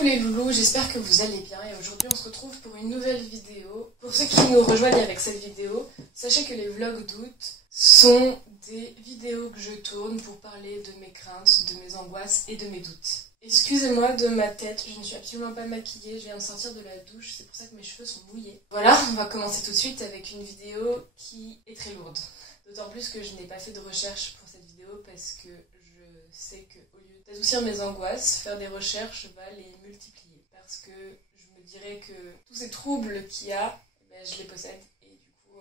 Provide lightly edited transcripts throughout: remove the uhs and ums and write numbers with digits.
Coucou les loulous, j'espère que vous allez bien et aujourd'hui on se retrouve pour une nouvelle vidéo. Pour ceux qui nous rejoignent avec cette vidéo, sachez que les vlogs d'août sont des vidéos que je tourne pour parler de mes craintes, de mes angoisses et de mes doutes. Excusez-moi de ma tête, je ne suis absolument pas maquillée, je viens de sortir de la douche, c'est pour ça que mes cheveux sont mouillés. Voilà, on va commencer tout de suite avec une vidéo qui est très lourde. D'autant plus que je n'ai pas fait de recherche pour cette vidéo parce que je sais qu'au lieu d'adoucir mes angoisses, faire des recherches va les multiplier. Parce que je me dirais que tous ces troubles qu'il y a, je les possède et du coup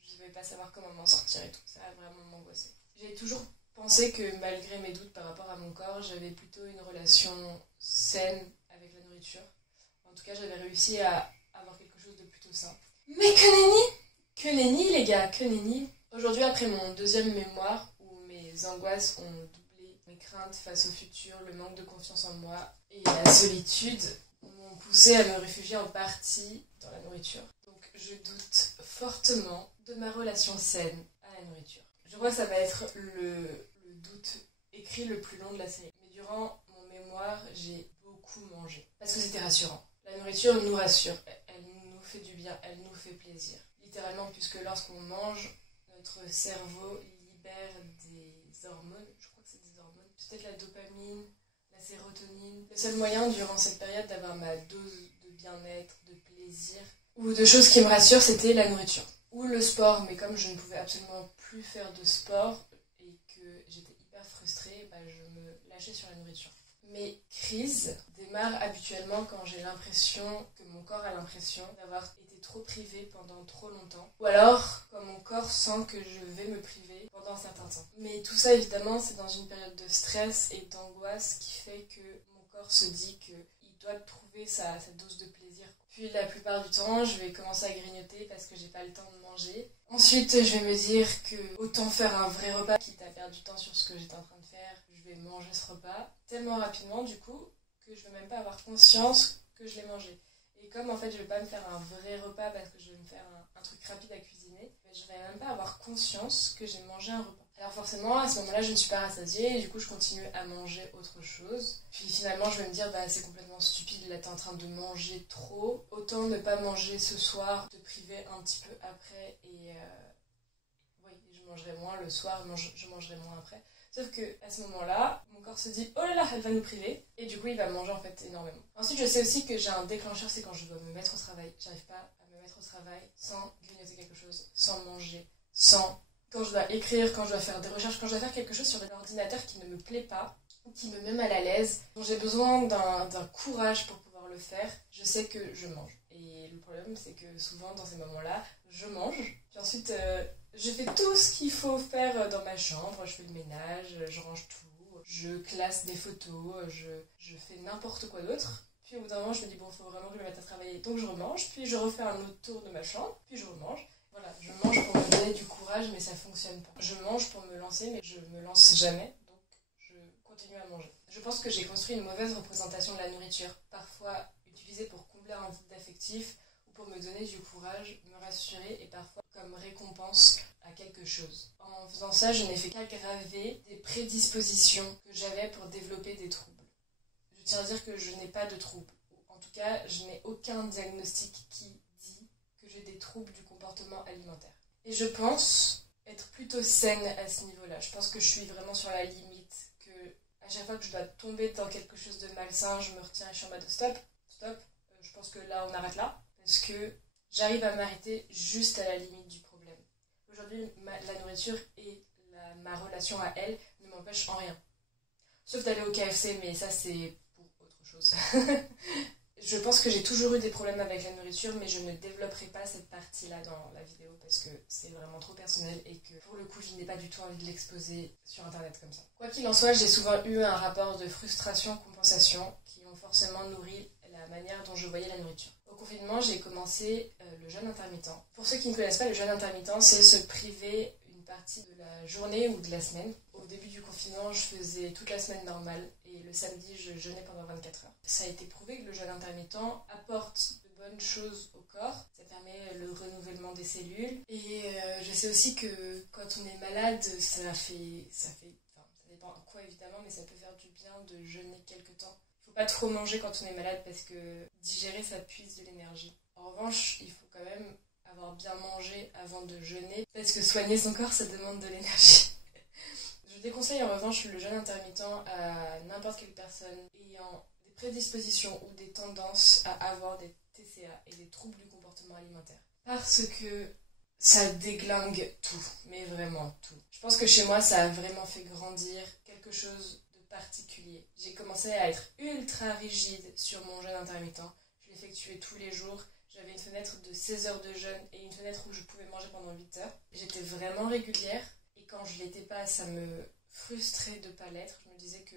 je ne vais pas savoir comment m'en sortir et tout. Ça va vraiment m'angoisser. J'ai toujours pensé que malgré mes doutes par rapport à mon corps, j'avais plutôt une relation saine avec la nourriture. En tout cas, j'avais réussi à avoir quelque chose de plutôt sain. Mais que nenni les gars, que nenni. Aujourd'hui, après mon deuxième mémoire, où mes angoisses ont doublé, mes craintes face au futur, le manque de confiance en moi et la solitude m'ont poussé à me réfugier en partie dans la nourriture. Donc je doute fortement de ma relation saine à la nourriture. Je crois que ça va être le doute écrit le plus long de la série. Mais durant mon mémoire, j'ai beaucoup mangé. Parce que c'était rassurant. La nourriture nous rassure, elle nous fait du bien, elle nous fait plaisir. Littéralement, puisque lorsqu'on mange, notre cerveau libère des hormones, je crois que c'est des hormones, peut-être la dopamine, la sérotonine. Le seul moyen durant cette période d'avoir ma dose de bien-être, de plaisir, ou de choses qui me rassurent, c'était la nourriture. Ou le sport, mais comme je ne pouvais absolument plus faire de sport et que j'étais hyper frustrée, je me lâchais sur la nourriture. Mes crises démarrent habituellement quand j'ai l'impression, que mon corps a l'impression d'avoir été trop privé pendant trop longtemps. Ou alors quand mon corps sent que je vais me priver pendant un certain temps. Mais tout ça évidemment c'est dans une période de stress et d'angoisse qui fait que mon corps se dit qu'il doit trouver sa dose de plaisir. Puis la plupart du temps je vais commencer à grignoter parce que j'ai pas le temps de manger. Ensuite je vais me dire que autant faire un vrai repas quitte à perdre du temps sur ce que j'étais en train de faire. Je vais manger ce repas tellement rapidement du coup que je vais même pas avoir conscience que je l'ai mangé. Et comme en fait je vais pas me faire un vrai repas parce que je vais me faire un truc rapide à cuisiner, je vais même pas avoir conscience que j'ai mangé un repas. Alors forcément à ce moment-là je ne suis pas rassasiée et du coup je continue à manger autre chose. Puis finalement je vais me dire c'est complètement stupide, là t'es en train de manger trop, autant ne pas manger ce soir, te priver un petit peu après et oui je mangerai moins le soir, je mangerai moins après. Sauf que à ce moment-là, mon corps se dit « Oh là là, elle va nous priver !» Et du coup, il va manger en fait énormément. Ensuite, je sais aussi que j'ai un déclencheur, c'est quand je dois me mettre au travail. J'arrive pas à me mettre au travail sans grignoter quelque chose, sans manger, quand je dois écrire, quand je dois faire des recherches, quand je dois faire quelque chose sur l'ordinateur qui ne me plaît pas, ou qui me met mal à l'aise, dont j'ai besoin d'un courage pour pouvoir le faire, je sais que je mange. Et le problème, c'est que souvent, dans ces moments-là, je mange. Puis ensuite, je fais tout ce qu'il faut faire dans ma chambre. Je fais le ménage, je range tout, je classe des photos, je fais n'importe quoi d'autre. Puis au bout d'un moment, je me dis, bon, il faut vraiment que je me mette à travailler. Donc je remange, puis je refais un autre tour de ma chambre, puis je remange. Voilà, je mange pour me donner du courage, mais ça fonctionne pas. Je mange pour me lancer, mais je me lance jamais. Donc je continue à manger. Je pense que j'ai construit une mauvaise représentation de la nourriture. Parfois utilisée pour combler un vide affectif, pour me donner du courage, me rassurer et parfois comme récompense à quelque chose. En faisant ça, je n'ai fait qu'aggraver des prédispositions que j'avais pour développer des troubles. Je tiens à dire que je n'ai pas de troubles. En tout cas, je n'ai aucun diagnostic qui dit que j'ai des troubles du comportement alimentaire. Et je pense être plutôt saine à ce niveau-là. Je pense que je suis vraiment sur la limite, que à chaque fois que je dois tomber dans quelque chose de malsain, je me retiens et je suis en mode stop. Je pense que là, on arrête là. Parce que j'arrive à m'arrêter juste à la limite du problème. Aujourd'hui, la nourriture et ma relation à elle ne m'empêchent en rien. Sauf d'aller au KFC, mais ça c'est pour autre chose. Je pense que j'ai toujours eu des problèmes avec la nourriture, mais je ne développerai pas cette partie-là dans la vidéo parce que c'est vraiment trop personnel et que pour le coup, je n'ai pas du tout envie de l'exposer sur internet comme ça. Quoi qu'il en soit, j'ai souvent eu un rapport de frustration-compensation qui ont forcément nourri la manière dont je voyais la nourriture. Au confinement, j'ai commencé le jeûne intermittent. Pour ceux qui ne connaissent pas, le jeûne intermittent, c'est se priver une partie de la journée ou de la semaine. Au début du confinement, je faisais toute la semaine normale et le samedi, je jeûnais pendant 24 heures. Ça a été prouvé que le jeûne intermittent apporte de bonnes choses au corps. Ça permet le renouvellement des cellules. Et je sais aussi que quand on est malade, ça dépend quoi évidemment, mais ça peut faire du bien de jeûner quelques temps. Il faut pas trop manger quand on est malade parce que digérer ça puise de l'énergie. En revanche, il faut quand même avoir bien mangé avant de jeûner parce que soigner son corps ça demande de l'énergie. Je déconseille en revanche le jeûne intermittent à n'importe quelle personne ayant des prédispositions ou des tendances à avoir des TCA et des troubles du comportement alimentaire. Parce que ça déglingue tout, mais vraiment tout. Je pense que chez moi, ça a vraiment fait grandir quelque chose de particulier. J'ai commencé à être ultra rigide sur mon jeûne intermittent. Je l'effectuais tous les jours. J'avais une fenêtre de 16 heures de jeûne et une fenêtre où je pouvais manger pendant 8 heures. J'étais vraiment régulière et quand je l'étais pas, ça me frustrait de pas l'être. Je me disais que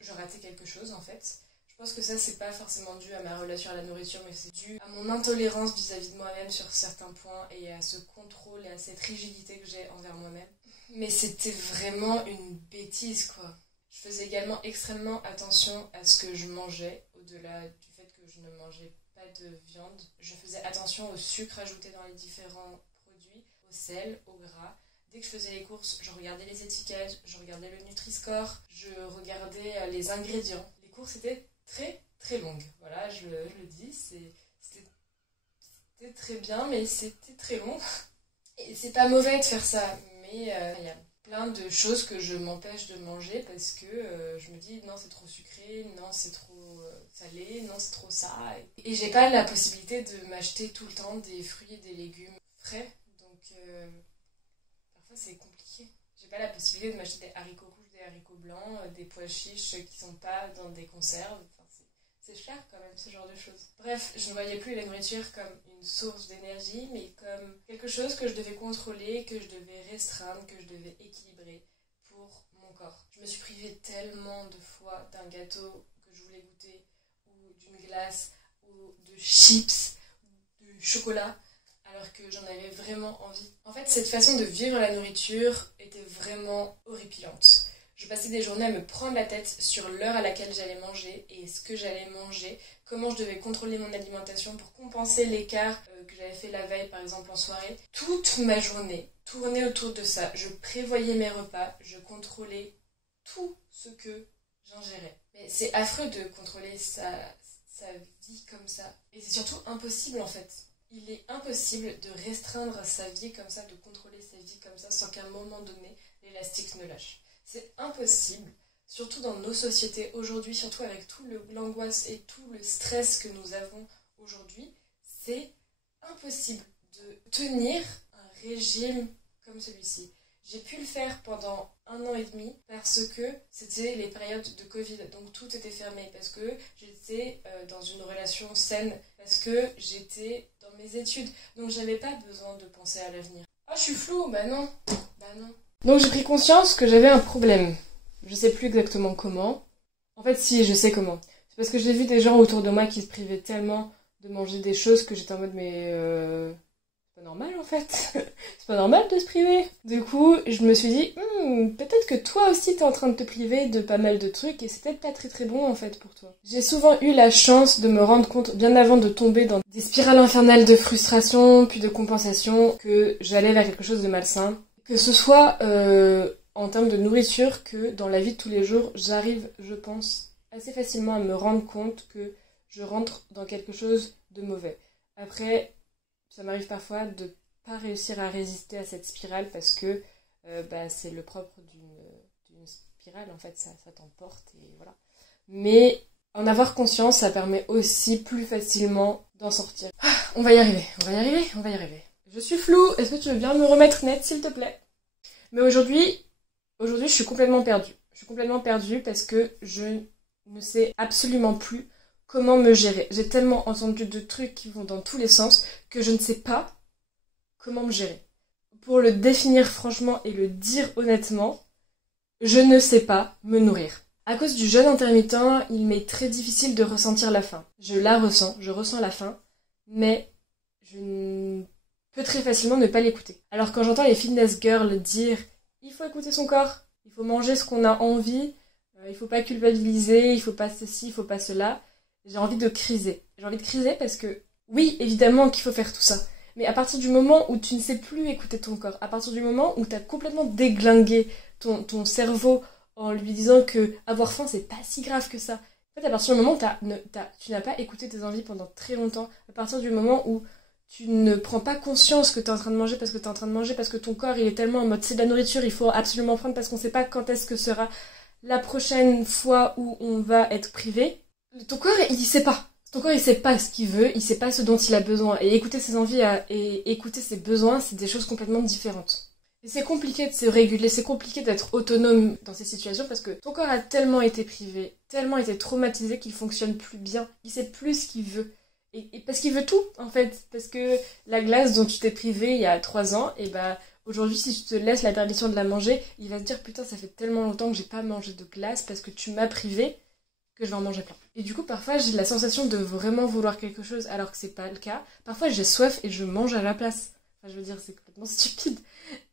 je ratais quelque chose en fait. Je pense que ça, c'est pas forcément dû à ma relation à la nourriture, mais c'est dû à mon intolérance vis-à-vis de moi-même sur certains points et à ce contrôle et à cette rigidité que j'ai envers moi-même. Mais c'était vraiment une bêtise, quoi. Je faisais également extrêmement attention à ce que je mangeais, au-delà du fait que je ne mangeais pas de viande. Je faisais attention au sucre ajouté dans les différents produits, au sel, au gras. Dès que je faisais les courses, je regardais les étiquettes, je regardais le Nutri-Score, je regardais les ingrédients. Les courses étaient très très longue. Voilà, je le dis, c'était très bien, mais c'était très long. Et c'est pas mauvais de faire ça, mais il y a plein de choses que je m'empêche de manger parce que je me dis non, c'est trop sucré, non, c'est trop salé, non, c'est trop ça. Et j'ai pas la possibilité de m'acheter tout le temps des fruits et des légumes frais, donc parfois c'est compliqué. J'ai pas la possibilité de m'acheter des haricots rouges, des haricots blancs, des pois chiches qui sont pas dans des conserves. C'est cher quand même, ce genre de choses. Bref, je ne voyais plus la nourriture comme une source d'énergie, mais comme quelque chose que je devais contrôler, que je devais restreindre, que je devais équilibrer pour mon corps. Je me suis privée tellement de fois d'un gâteau que je voulais goûter, ou d'une glace, ou de chips, ou de chocolat, alors que j'en avais vraiment envie. En fait, cette façon de vivre la nourriture était vraiment horripilante. Je passais des journées à me prendre la tête sur l'heure à laquelle j'allais manger et ce que j'allais manger, comment je devais contrôler mon alimentation pour compenser l'écart que j'avais fait la veille, par exemple en soirée. Toute ma journée tournait autour de ça. Je prévoyais mes repas, je contrôlais tout ce que j'ingérais. Mais c'est affreux de contrôler sa vie comme ça. Et c'est surtout impossible en fait. Il est impossible de restreindre sa vie comme ça, de contrôler sa vie comme ça, sans qu'à un moment donné, l'élastique ne lâche. C'est impossible, surtout dans nos sociétés aujourd'hui, surtout avec tout l'angoisse et tout le stress que nous avons aujourd'hui, c'est impossible de tenir un régime comme celui-ci. J'ai pu le faire pendant 1 an et demi parce que c'était les périodes de Covid, donc tout était fermé, parce que j'étais dans une relation saine, parce que j'étais dans mes études, donc j'avais pas besoin de penser à l'avenir. Ah, je suis floue, bah non. Donc j'ai pris conscience que j'avais un problème. Je sais plus exactement comment. En fait, si, je sais comment. C'est parce que j'ai vu des gens autour de moi qui se privaient tellement de manger des choses que j'étais en mode mais c'est pas normal en fait. C'est pas normal de se priver. Du coup, je me suis dit peut-être que toi aussi t'es en train de te priver de pas mal de trucs et c'est peut-être pas très très bon en fait pour toi. J'ai souvent eu la chance de me rendre compte bien avant de tomber dans des spirales infernales de frustration puis de compensation que j'allais vers quelque chose de malsain. Que ce soit en termes de nourriture que dans la vie de tous les jours, j'arrive, je pense, assez facilement à me rendre compte que je rentre dans quelque chose de mauvais. Après, ça m'arrive parfois de pas réussir à résister à cette spirale parce que c'est le propre d'une spirale, en fait, ça t'emporte et voilà. Mais en avoir conscience, ça permet aussi plus facilement d'en sortir. On va y arriver. Je suis floue, est-ce que tu veux bien me remettre net, s'il te plaît? Mais aujourd'hui, je suis complètement perdue. Je suis complètement perdue parce que je ne sais absolument plus comment me gérer. J'ai tellement entendu de trucs qui vont dans tous les sens que je ne sais pas comment me gérer. Pour le définir franchement et le dire honnêtement, je ne sais pas me nourrir. À cause du jeûne intermittent, il m'est très difficile de ressentir la faim. Je ressens la faim, mais je peux très facilement ne pas l'écouter. Alors quand j'entends les fitness girls dire « il faut écouter son corps, il faut manger ce qu'on a envie, il faut pas culpabiliser, il faut pas ceci, il faut pas cela », j'ai envie de criser. J'ai envie de criser parce que oui, évidemment qu'il faut faire tout ça. Mais à partir du moment où tu ne sais plus écouter ton corps, à partir du moment où tu as complètement déglingué ton cerveau en lui disant que avoir faim c'est pas si grave que ça. En fait, à partir du moment où tu n'as pas écouté tes envies pendant très longtemps, à partir du moment où tu ne prends pas conscience que tu es en train de manger parce que tu es en train de manger, parce que ton corps il est tellement en mode c'est de la nourriture, il faut absolument prendre parce qu'on sait pas quand est-ce que sera la prochaine fois où on va être privé. Ton corps il sait pas. Ton corps il sait pas ce qu'il veut, il sait pas ce dont il a besoin. Et écouter ses envies et écouter ses besoins, c'est des choses complètement différentes. Et c'est compliqué de se réguler, c'est compliqué d'être autonome dans ces situations parce que ton corps a tellement été privé, tellement été traumatisé qu'il fonctionne plus bien. Il sait plus ce qu'il veut. Et parce qu'il veut tout, en fait. Parce que la glace dont tu t'es privé il y a 3 ans, et bah aujourd'hui, si tu te laisses la permission de la manger, il va se dire putain, ça fait tellement longtemps que j'ai pas mangé de glace parce que tu m'as privé que je vais en manger plein. Et du coup, parfois, j'ai la sensation de vraiment vouloir quelque chose alors que c'est pas le cas. Parfois, j'ai soif et je mange à la place. Enfin, je veux dire, c'est complètement stupide.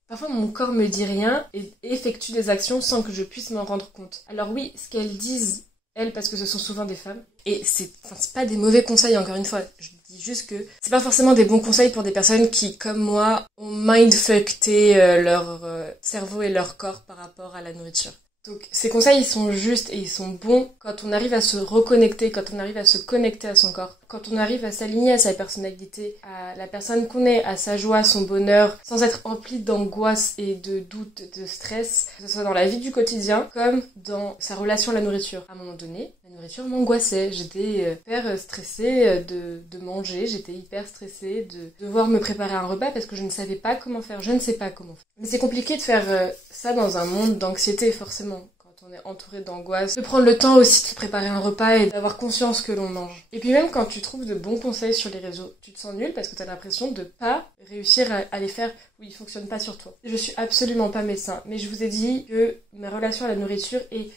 Parfois, mon corps me dit rien et effectue des actions sans que je puisse m'en rendre compte. Alors oui, ce qu'elles disent, elles, parce que ce sont souvent des femmes, et c'est pas des mauvais conseils, encore une fois, je dis juste que c'est pas forcément des bons conseils pour des personnes qui, comme moi, ont mindfuckté leur cerveau et leur corps par rapport à la nourriture. Donc ces conseils, ils sont justes et ils sont bons quand on arrive à se reconnecter, quand on arrive à se connecter à son corps, quand on arrive à s'aligner à sa personnalité, à la personne qu'on est, à sa joie, son bonheur, sans être empli d'angoisse et de doute, de stress, que ce soit dans la vie du quotidien comme dans sa relation à la nourriture. À un moment donné, la nourriture m'angoissait, j'étais hyper stressée de manger, j'étais hyper stressée de devoir me préparer un repas parce que je ne savais pas comment faire, je ne sais pas comment faire. Mais c'est compliqué de faire ça dans un monde d'anxiété, forcément. On est entouré d'angoisse, de prendre le temps aussi de se préparer un repas et d'avoir conscience que l'on mange. Et puis même quand tu trouves de bons conseils sur les réseaux, tu te sens nul parce que tu as l'impression de pas réussir à les faire ou ils fonctionnent pas sur toi. Je suis absolument pas médecin, mais je vous ai dit que ma relation à la nourriture est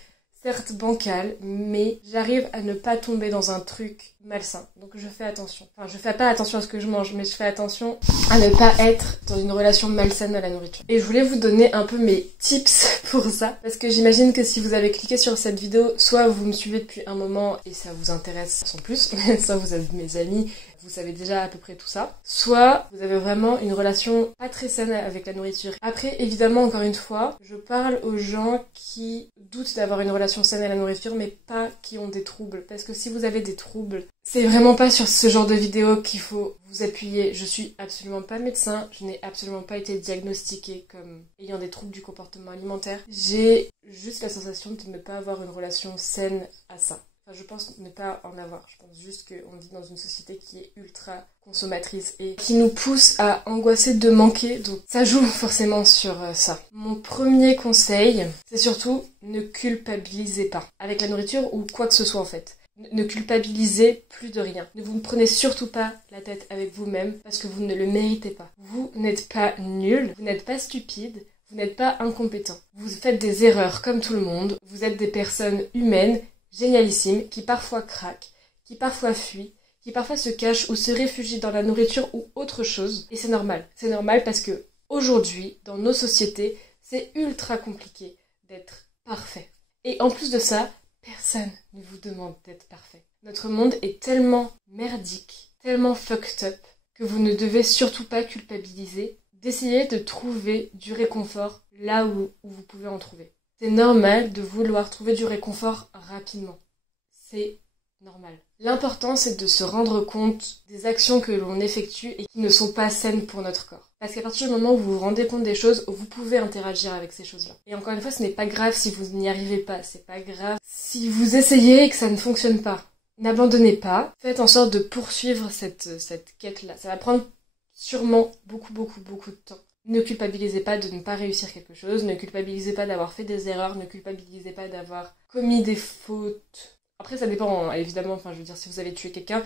certes bancale, mais j'arrive à ne pas tomber dans un truc malsain. Donc je fais attention. Enfin, je fais pas attention à ce que je mange, mais je fais attention à ne pas être dans une relation malsaine à la nourriture. Et je voulais vous donner un peu mes tips pour ça, parce que j'imagine que si vous avez cliqué sur cette vidéo, soit vous me suivez depuis un moment et ça vous intéresse sans plus, soit vous êtes mes amis, vous savez déjà à peu près tout ça, soit vous avez vraiment une relation pas très saine avec la nourriture. Après, évidemment, encore une fois, je parle aux gens qui doutent d'avoir une relation saine à la nourriture, mais pas qui ont des troubles. Parce que si vous avez des troubles, c'est vraiment pas sur ce genre de vidéo qu'il faut vous appuyer. Je suis absolument pas médecin, je n'ai absolument pas été diagnostiquée comme ayant des troubles du comportement alimentaire. J'ai juste la sensation de ne pas avoir une relation saine à ça. Enfin, je pense ne pas en avoir. Je pense juste qu'on vit dans une société qui est ultra consommatrice et qui nous pousse à angoisser de manquer. Donc ça joue forcément sur ça. Mon premier conseil, c'est surtout ne culpabilisez pas avec la nourriture ou quoi que ce soit en fait. Ne culpabilisez plus de rien. Ne vous prenez surtout pas la tête avec vous-même parce que vous ne le méritez pas. Vous n'êtes pas nul, vous n'êtes pas stupide, vous n'êtes pas incompétent. Vous faites des erreurs comme tout le monde. Vous êtes des personnes humaines génialissime, qui parfois craque, qui parfois fuit, qui parfois se cache ou se réfugie dans la nourriture ou autre chose. Et c'est normal. C'est normal parce que aujourd'hui, dans nos sociétés, c'est ultra compliqué d'être parfait. Et en plus de ça, personne ne vous demande d'être parfait. Notre monde est tellement merdique, tellement fucked up, que vous ne devez surtout pas culpabiliser d'essayer de trouver du réconfort là où vous pouvez en trouver. C'est normal de vouloir trouver du réconfort rapidement. C'est normal. L'important, c'est de se rendre compte des actions que l'on effectue et qui ne sont pas saines pour notre corps. Parce qu'à partir du moment où vous vous rendez compte des choses, vous pouvez interagir avec ces choses-là. Et encore une fois, ce n'est pas grave si vous n'y arrivez pas. C'est pas grave si vous essayez et que ça ne fonctionne pas. N'abandonnez pas. Faites en sorte de poursuivre cette quête-là. Ça va prendre sûrement beaucoup de temps. Ne culpabilisez pas de ne pas réussir quelque chose, ne culpabilisez pas d'avoir fait des erreurs, ne culpabilisez pas d'avoir commis des fautes. Après, ça dépend, évidemment, enfin, je veux dire, si vous avez tué quelqu'un,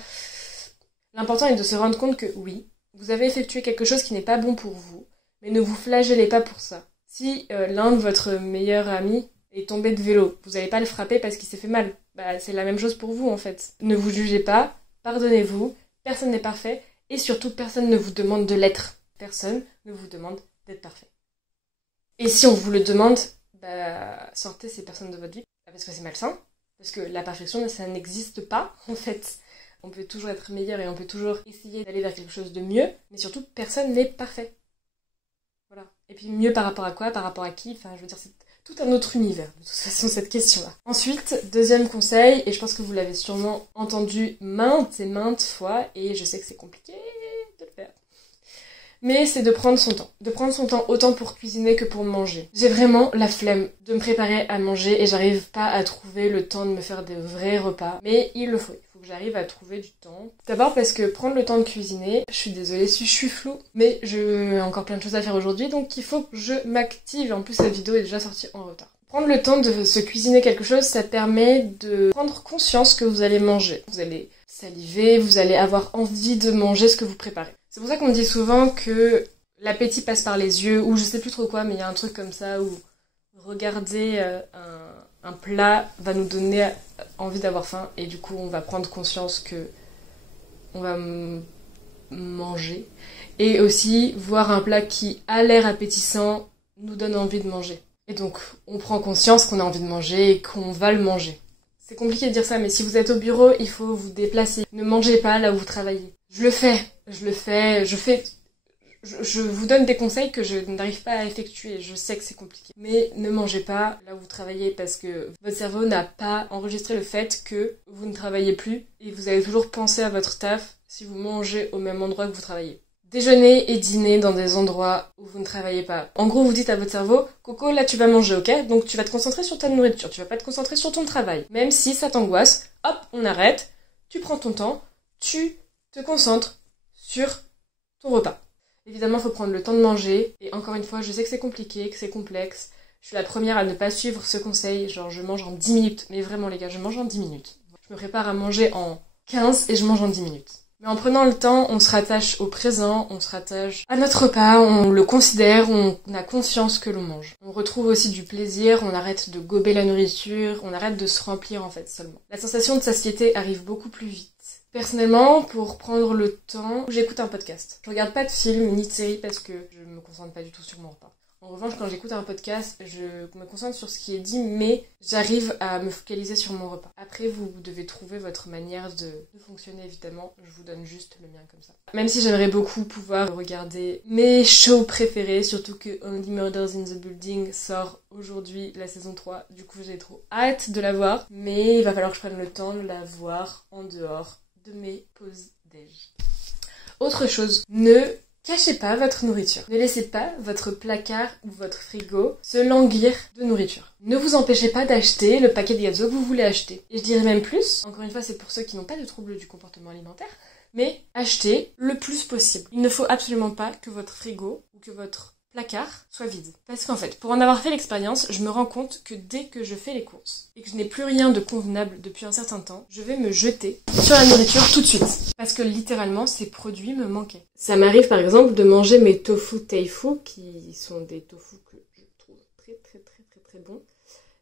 l'important est de se rendre compte que, oui, vous avez effectué quelque chose qui n'est pas bon pour vous, mais ne vous flagellez pas pour ça. Si l'un de votre meilleur ami est tombé de vélo, vous n'allez pas le frapper parce qu'il s'est fait mal. Bah, c'est la même chose pour vous, en fait. Ne vous jugez pas, pardonnez-vous, personne n'est parfait, et surtout, personne ne vous demande de l'être. Personne ne vous demande d'être parfait. Et si on vous le demande, bah, sortez ces personnes de votre vie, parce que c'est malsain, parce que la perfection, ça n'existe pas, en fait. On peut toujours être meilleur et on peut toujours essayer d'aller vers quelque chose de mieux, mais surtout, personne n'est parfait. Voilà. Et puis mieux par rapport à quoi, par rapport à qui, enfin, je veux dire, tout un autre univers, de toute façon, cette question-là. Ensuite, deuxième conseil, et je pense que vous l'avez sûrement entendu maintes et maintes fois, et je sais que c'est compliqué de le faire, mais c'est de prendre son temps. De prendre son temps autant pour cuisiner que pour manger. J'ai vraiment la flemme de me préparer à manger et j'arrive pas à trouver le temps de me faire des vrais repas. Mais il le faut. Il faut que j'arrive à trouver du temps. D'abord parce que prendre le temps de cuisiner, je suis désolée si je suis floue, mais j'ai encore plein de choses à faire aujourd'hui, donc il faut que je m'active. En plus, cette vidéo est déjà sortie en retard. Prendre le temps de se cuisiner quelque chose, ça permet de prendre conscience que vous allez manger. Vous allez saliver, vous allez avoir envie de manger ce que vous préparez. C'est pour ça qu'on dit souvent que l'appétit passe par les yeux, ou je sais plus trop quoi, mais il y a un truc comme ça où regarder un plat va nous donner envie d'avoir faim, et du coup on va prendre conscience que on va manger. Et aussi, voir un plat qui a l'air appétissant nous donne envie de manger. Et donc, on prend conscience qu'on a envie de manger et qu'on va le manger. C'est compliqué de dire ça, mais si vous êtes au bureau, il faut vous déplacer. Ne mangez pas là où vous travaillez. Je vous donne des conseils que je n'arrive pas à effectuer. Je sais que c'est compliqué. Mais ne mangez pas là où vous travaillez parce que votre cerveau n'a pas enregistré le fait que vous ne travaillez plus et vous allez toujours penser à votre taf si vous mangez au même endroit que vous travaillez. Déjeuner et dîner dans des endroits où vous ne travaillez pas. En gros, vous dites à votre cerveau, Coco, là tu vas manger, ok? Donc tu vas te concentrer sur ta nourriture, tu vas pas te concentrer sur ton travail. Même si ça t'angoisse, hop, on arrête, tu prends ton temps, tu te concentres sur ton repas. Évidemment, il faut prendre le temps de manger. Et encore une fois, je sais que c'est compliqué, que c'est complexe. Je suis la première à ne pas suivre ce conseil. Genre, je mange en 10 minutes. Mais vraiment, les gars, je mange en 10 minutes. Je me prépare à manger en 15 et je mange en 10 minutes. Mais en prenant le temps, on se rattache au présent, on se rattache à notre repas, on le considère, on a conscience que l'on mange. On retrouve aussi du plaisir, on arrête de gober la nourriture, on arrête de se remplir en fait seulement. La sensation de satiété arrive beaucoup plus vite. Personnellement, pour prendre le temps, j'écoute un podcast. Je regarde pas de film ni de série parce que je me concentre pas du tout sur mon repas. En revanche, quand j'écoute un podcast, je me concentre sur ce qui est dit, mais j'arrive à me focaliser sur mon repas. Après, vous devez trouver votre manière de fonctionner, évidemment. Je vous donne juste le mien comme ça. Même si j'aimerais beaucoup pouvoir regarder mes shows préférés, surtout que Only Murders in the Building sort aujourd'hui, la saison 3. Du coup, j'ai trop hâte de la voir. Mais il va falloir que je prenne le temps de la voir en dehors de mes pauses déj. Autre chose, ne cachez pas votre nourriture. Ne laissez pas votre placard ou votre frigo se languir de nourriture. Ne vous empêchez pas d'acheter le paquet de gâteaux que vous voulez acheter. Et je dirais même plus, encore une fois c'est pour ceux qui n'ont pas de troubles du comportement alimentaire, mais achetez le plus possible. Il ne faut absolument pas que votre frigo ou que votre placard soit vide. Parce qu'en fait, pour en avoir fait l'expérience, je me rends compte que dès que je fais les courses et que je n'ai plus rien de convenable depuis un certain temps, je vais me jeter sur la nourriture tout de suite. Parce que littéralement, ces produits me manquaient. Ça m'arrive par exemple de manger mes tofu teifu, qui sont des tofu que je trouve très bons,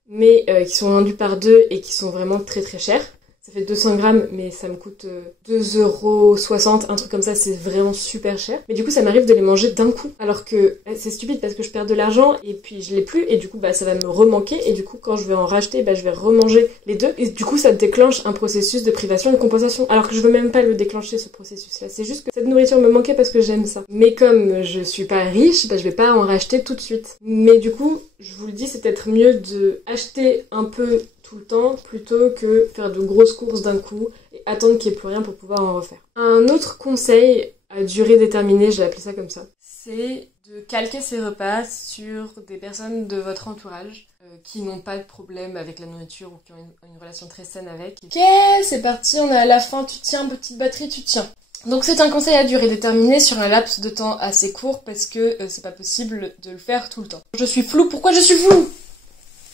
mais qui sont vendus par deux et qui sont vraiment très chers. Ça fait 200 grammes, mais ça me coûte 2,60 €, un truc comme ça, c'est vraiment super cher. Mais du coup, ça m'arrive de les manger d'un coup. Alors que c'est stupide parce que je perds de l'argent et puis je l'ai plus et du coup, ça va me remanquer et du coup, quand je vais en racheter, je vais remanger les deux et du coup, ça déclenche un processus de privation et de compensation. Alors que je veux même pas le déclencher, ce processus-là. C'est juste que cette nourriture me manquait parce que j'aime ça. Mais comme je suis pas riche, je vais pas en racheter tout de suite. Mais du coup, je vous le dis, c'est peut-être mieux de acheter un peu tout le temps plutôt que faire de grosses courses d'un coup et attendre qu'il n'y ait plus rien pour pouvoir en refaire. Un autre conseil à durée déterminée, j'ai appelé ça comme ça, c'est de calquer ses repas sur des personnes de votre entourage qui n'ont pas de problème avec la nourriture ou qui ont une relation très saine avec. Ok, c'est parti, on est à la fin, tu tiens, petite batterie, tu tiens. Donc c'est un conseil à durée déterminée sur un laps de temps assez court parce que c'est pas possible de le faire tout le temps. Je suis floue, pourquoi je suis floue?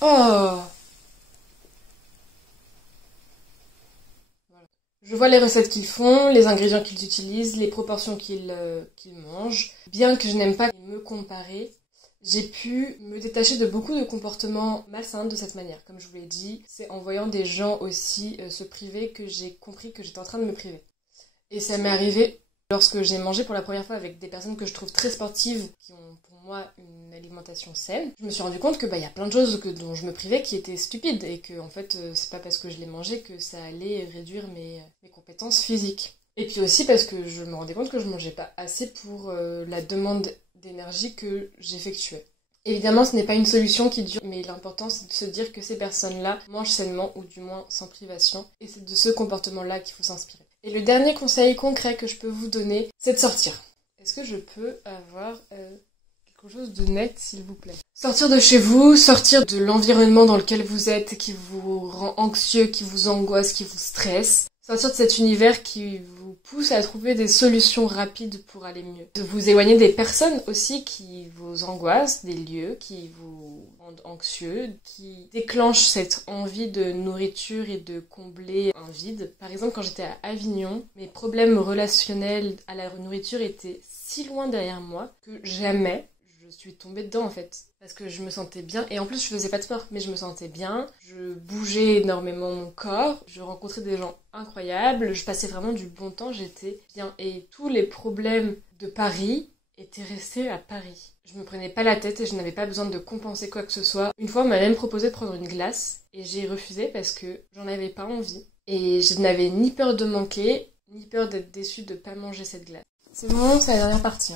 Oh. Je vois les recettes qu'ils font, les ingrédients qu'ils utilisent, les proportions qu'ils mangent. Bien que je n'aime pas me comparer, j'ai pu me détacher de beaucoup de comportements malsains de cette manière. Comme je vous l'ai dit, c'est en voyant des gens aussi se priver que j'ai compris que j'étais en train de me priver. Et ça m'est arrivé lorsque j'ai mangé pour la première fois avec des personnes que je trouve très sportives, qui ont pour moi une alimentation saine. Je me suis rendu compte que y a plein de choses dont je me privais qui étaient stupides et que en fait c'est pas parce que je les mangeais que ça allait réduire mes compétences physiques. Et puis aussi parce que je me rendais compte que je mangeais pas assez pour la demande d'énergie que j'effectuais. Évidemment, ce n'est pas une solution qui dure, mais l'important c'est de se dire que ces personnes-là mangent sainement ou du moins sans privation, et c'est de ce comportement-là qu'il faut s'inspirer. Et le dernier conseil concret que je peux vous donner, c'est de sortir. Est-ce que je peux avoir quelque chose de net, s'il vous plaît? Sortir de chez vous, sortir de l'environnement dans lequel vous êtes, qui vous rend anxieux, qui vous angoisse, qui vous stresse. Sortir de cet univers qui vous pousse à trouver des solutions rapides pour aller mieux. De vous éloigner des personnes aussi qui vous angoissent, des lieux qui vous rendent anxieux, qui déclenchent cette envie de nourriture et de combler un vide. Par exemple, quand j'étais à Avignon, mes problèmes relationnels à la nourriture étaient si loin derrière moi que jamais je suis tombée dedans en fait. Parce que je me sentais bien, et en plus je faisais pas de sport, mais je me sentais bien, je bougeais énormément mon corps, je rencontrais des gens incroyables, je passais vraiment du bon temps, j'étais bien. Et tous les problèmes de Paris étaient restés à Paris. Je me prenais pas la tête et je n'avais pas besoin de compenser quoi que ce soit. Une fois on m'a même proposé de prendre une glace, et j'ai refusé parce que j'en avais pas envie. Et je n'avais ni peur de manquer, ni peur d'être déçue de pas manger cette glace. C'est bon, c'est la dernière partie.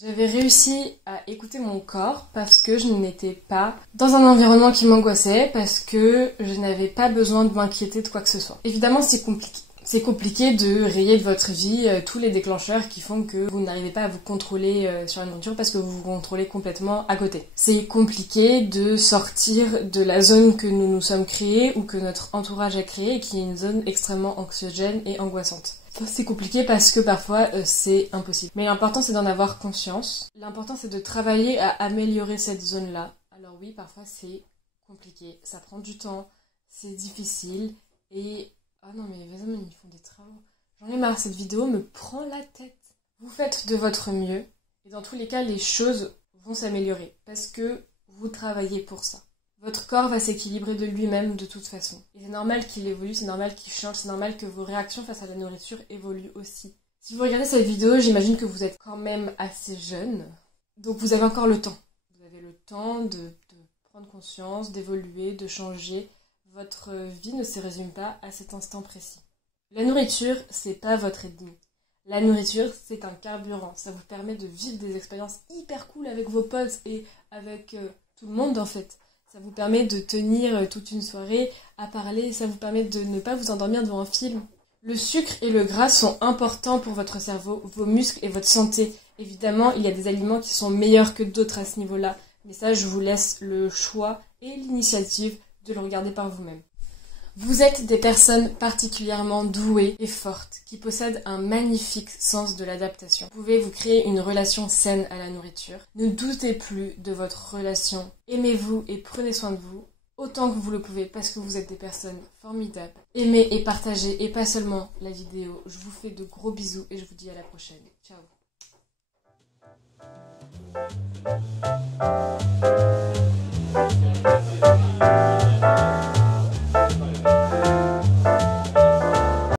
J'avais réussi à écouter mon corps parce que je n'étais pas dans un environnement qui m'angoissait, parce que je n'avais pas besoin de m'inquiéter de quoi que ce soit. Évidemment, c'est compliqué. C'est compliqué de rayer de votre vie tous les déclencheurs qui font que vous n'arrivez pas à vous contrôler sur la nourriture parce que vous vous contrôlez complètement à côté. C'est compliqué de sortir de la zone que nous nous sommes créée ou que notre entourage a créée, qui est une zone extrêmement anxiogène et angoissante. Ça, c'est compliqué parce que parfois c'est impossible. Mais l'important c'est d'en avoir conscience. L'important c'est de travailler à améliorer cette zone-là. Alors oui, parfois c'est compliqué, ça prend du temps, c'est difficile et... Ah non mais les hommes ils font des travaux. J'en ai marre, cette vidéo me prend la tête. Vous faites de votre mieux et dans tous les cas les choses vont s'améliorer parce que vous travaillez pour ça. Votre corps va s'équilibrer de lui-même de toute façon. Et c'est normal qu'il évolue, c'est normal qu'il change, c'est normal que vos réactions face à la nourriture évoluent aussi. Si vous regardez cette vidéo, j'imagine que vous êtes quand même assez jeune. Donc vous avez encore le temps. Vous avez le temps de prendre conscience, d'évoluer, de changer. Votre vie ne se résume pas à cet instant précis. La nourriture, c'est pas votre ennemi. La nourriture, c'est un carburant. Ça vous permet de vivre des expériences hyper cool avec vos potes et avec tout le monde en fait. Ça vous permet de tenir toute une soirée à parler, ça vous permet de ne pas vous endormir devant un film. Le sucre et le gras sont importants pour votre cerveau, vos muscles et votre santé. Évidemment, il y a des aliments qui sont meilleurs que d'autres à ce niveau-là, mais ça, je vous laisse le choix et l'initiative de le regarder par vous-même. Vous êtes des personnes particulièrement douées et fortes, qui possèdent un magnifique sens de l'adaptation. Vous pouvez vous créer une relation saine à la nourriture. Ne doutez plus de votre relation. Aimez-vous et prenez soin de vous autant que vous le pouvez parce que vous êtes des personnes formidables. Aimez et partagez et pas seulement la vidéo. Je vous fais de gros bisous et je vous dis à la prochaine. Ciao.